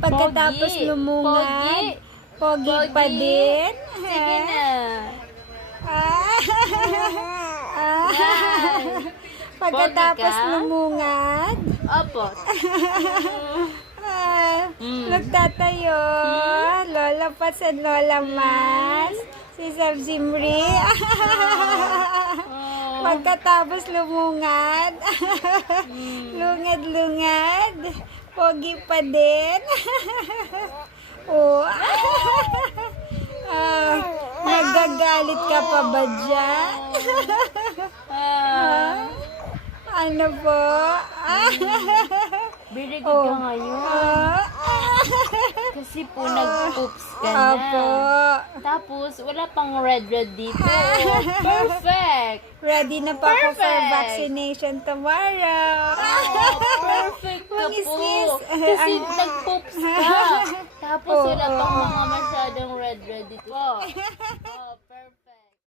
Pagkatapos lumungad, pogi pa din. Sige na. Pagkatapos Pogi ka? lumungad, Opo. nagtatayo. Lola Pats and Lola Mas. Si Sab Zimri. Pagkatapos lumungad, lungad-lungad, pogi pa din. Oh. Nagagalit ka pa ba dyan? Ano po? Very good ka ngayon. Kasi po nag-poops ka na. Opo. Tapos, wala pang red dito. Perfect! Ready na pa ako for Perfect. vaccination tomorrow. Perfect ka po. Mangis-ngis. Kasi nag-poops ka. Tapos, wala pang mga masyadong red dito.